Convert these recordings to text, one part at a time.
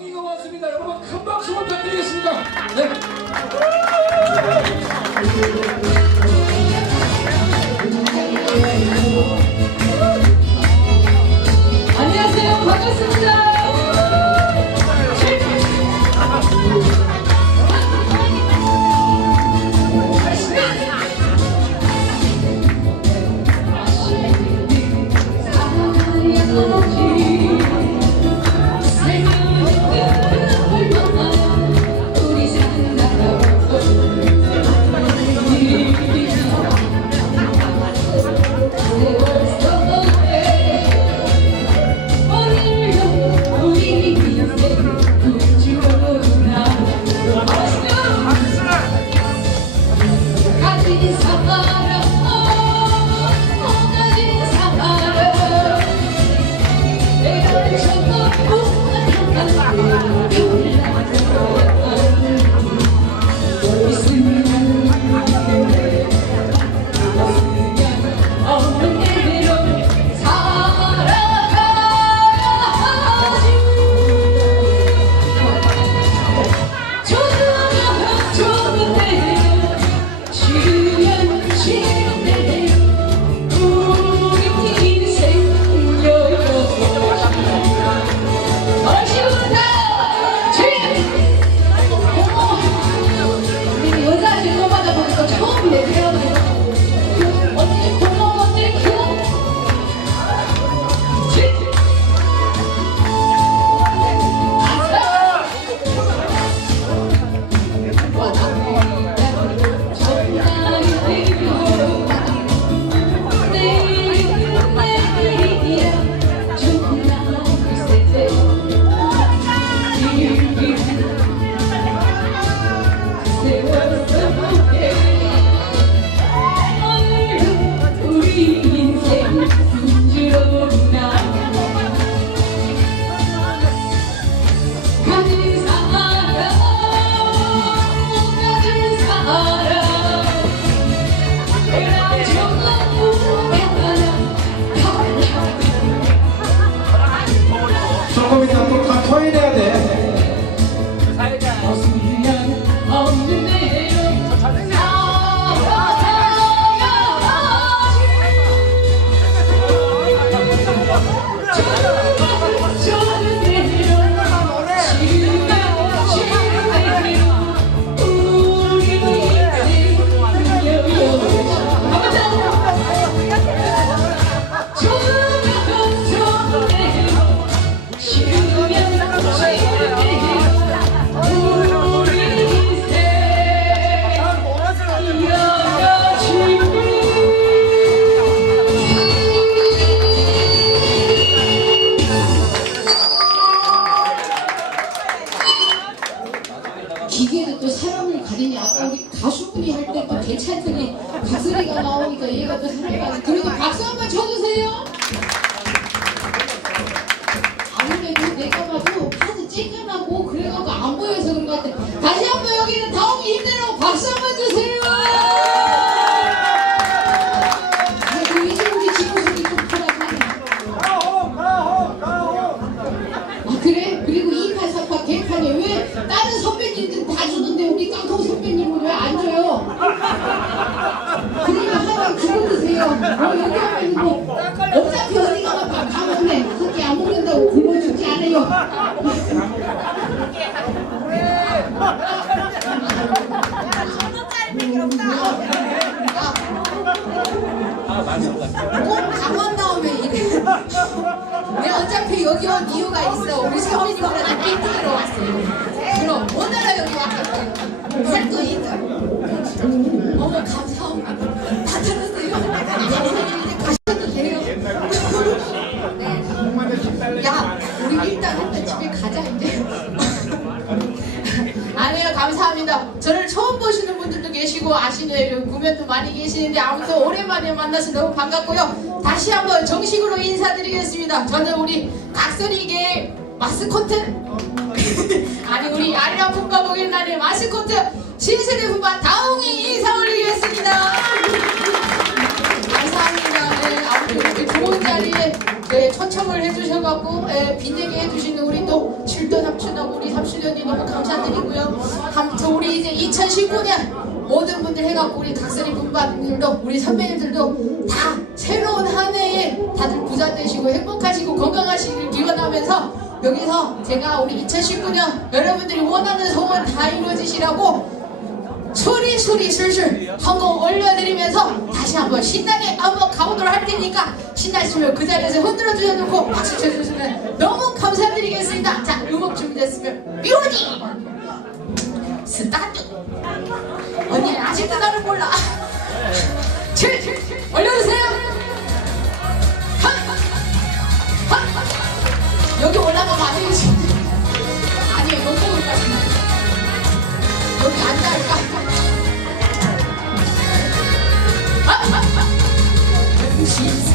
다운이가 왔습니다. 여러분 큰 박수 부탁드리겠습니다. 네. 쬐끈하고 그래갖고 안 보여서 그런 것 같아. 다시 한번 여기는 다음이 힘내라고 박수 한번 이유가 있어. 우리 선배님보다 빌딩으로 왔어요. 계시고 아시는 구면도 많이 계시는데 아무튼 오랜만에 만나서 너무 반갑고요. 다시 한번 정식으로 인사드리겠습니다. 저는 우리 각설이계 마스코트? 아니 우리 아리랑 품바 보길날의 마스코트 신세대 품바 다웅이 인사 올리겠습니다. 감사합니다. 네, 아무튼 이렇게 좋은 자리에 네, 초청을 해주셔갖고 예, 빛내게 해주시는 우리 또 칠도 삼촌하고 너무 감사드리고요. 아무튼 우리 이제 2019년 모든 분들 해갖고 우리 각설이 분반들도 우리 선배님들도 다 새로운 한 해에 다들 부자 되시고 행복하시고 건강하시길 기원하면서 여기서 제가 우리 2019년 여러분들이 원하는 소원 다 이루어지시라고 소리 소리 술술 한곡 올려드리면서 다시 한번 신나게 한번 가보도록 할 테니까 신나시면 그 자리에서 흔들어 주셔놓고 박수 쳐주시면 너무 감사드리겠습니다. 자 음악 준비됐으면 뮤직 스타트 언니 아직도 나를 몰라 칠 올려주세요! 여기 올라가면 안 되지 아니 못 먹을 것 같아 여기 앉아 할까? 신사가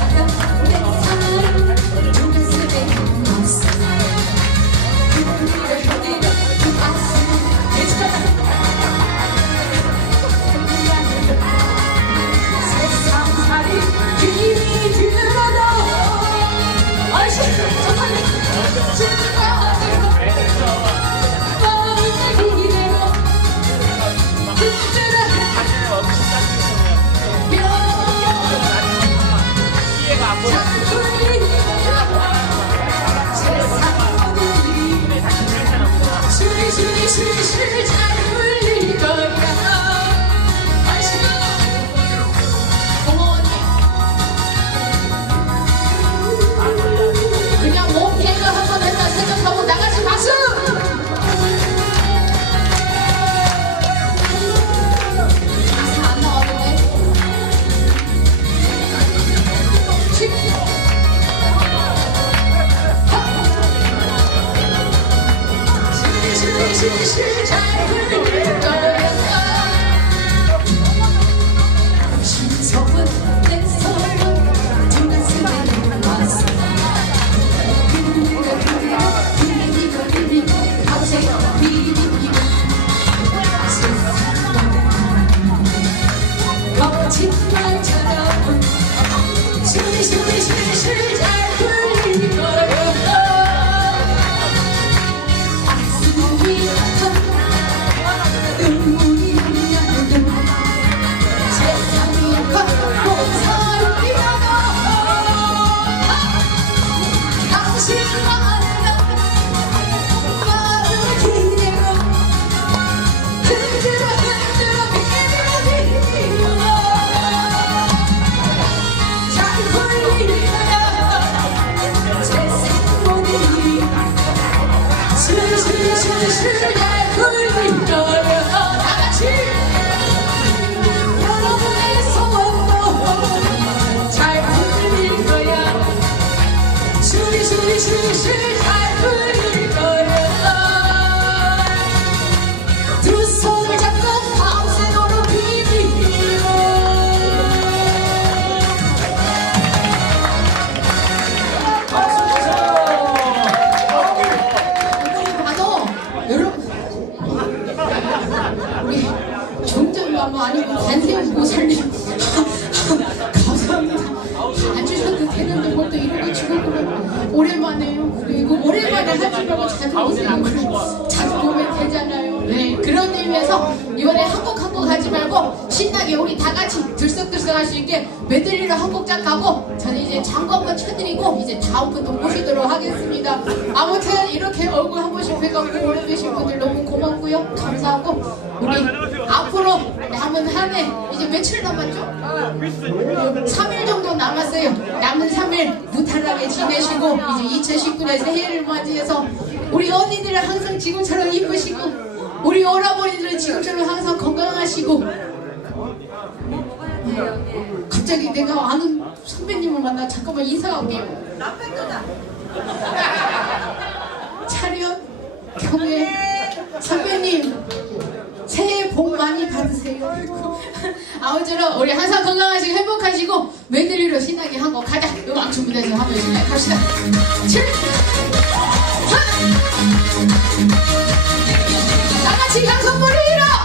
술술 只是太自ハハハハ! 오랜만에요. 그리고 오랜만에 하지 말고 자주 그럼 자주 보면 되잖아요. 네 그런 의미에서 이번에 한곡 한 곡 하지 말고 신나게 우리 다 같이 들썩들썩 할 수 있게 메들리로 한 곡 짝 하고 저는 이제 장구 한번 쳐드리고 이제 다음 분도 모시도록 하겠습니다. 아무튼 이렇게 얼굴 한 번씩 뵈갖고 오래 계신 분들 너무 고맙고요. 감사하고 우리 앞으로 남은 한 해 이제 며칠 남았죠? 3일 정도 남았어요. 남은 3일 무탈 지내시고 이제 2019년 새해를 맞이해서 우리 언니들은 항상 지금처럼 이쁘시고 우리 오라버니들은 지금처럼 항상 건강하시고. 갑자기 내가 아는 선배님을 만나 잠깐만 인사가 올게요. 차렷. 경례 선배님 새해 복 많이 받으세요. 아무쪼록 우리 항상 건강하시고 행복하시고 메들리로 신나게 한거 가자. 음악 준비돼서 한번 갑시다. 칠, 하! 다 같이 양손 벌리라. 저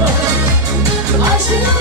오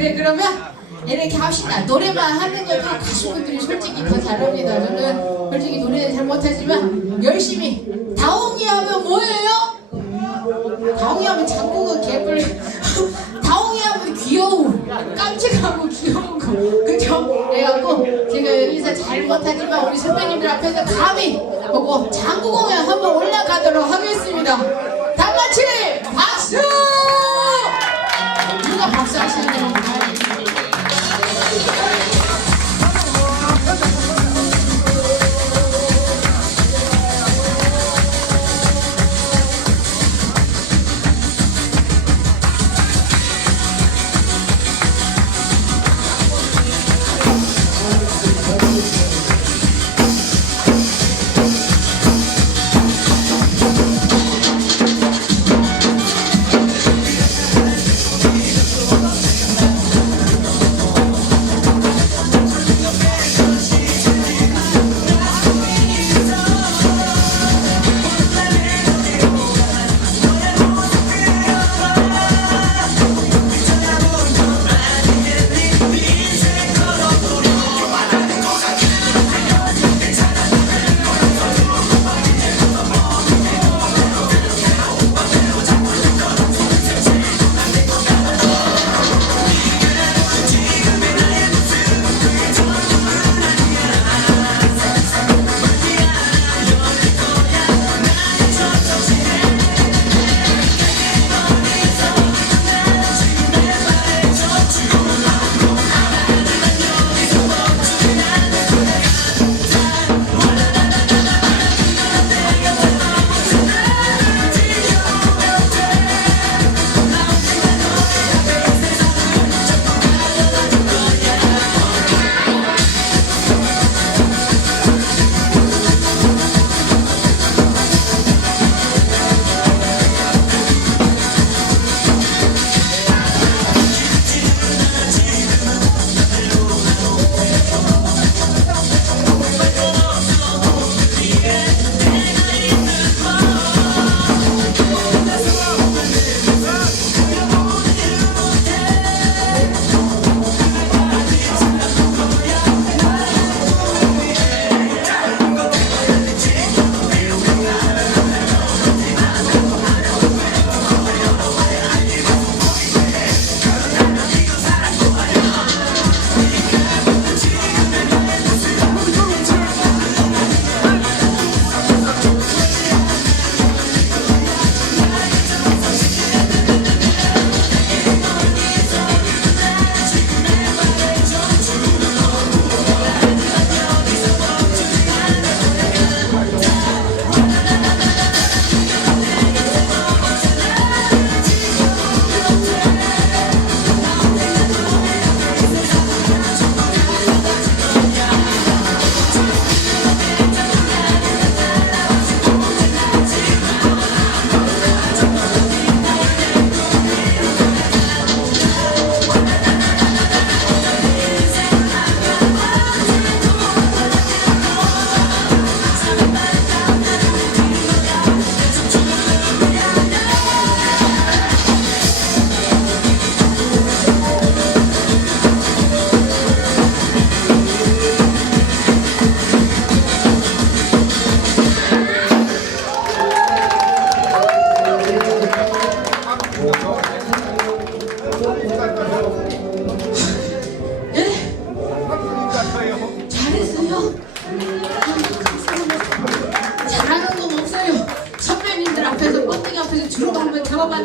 그래 그러면 이렇게 합시다. 노래만 하는 것도 가수분들이 솔직히 더 잘합니다. 저는 솔직히 노래 잘 못하지만 열심히 다홍이 하면 뭐예요? 다홍이 하면 장국은 개뿔. 다홍이 하면 귀여움. 깜찍하고 귀여운 거. 그죠? 그래갖고 제가 여기서 잘 못하지만 우리 선배님들 앞에서 감히 보고 장국 공연 한번 올라가도록 하겠습니다. 박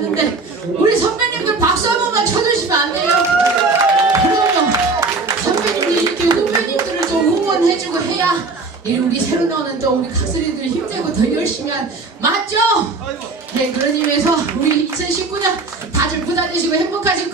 하는데 우리 선배님들 박수 한 번만 쳐주시면 안 돼요? 그럼요. 선배님들이 이렇게 후배님들을 좀 응원해주고 해야 우리 새로 나오는 또 우리 가수님들 힘들고 더 열심히 한 맞죠? 네 그런 의미에서 우리 2019년 다들 부자되시고 행복하시고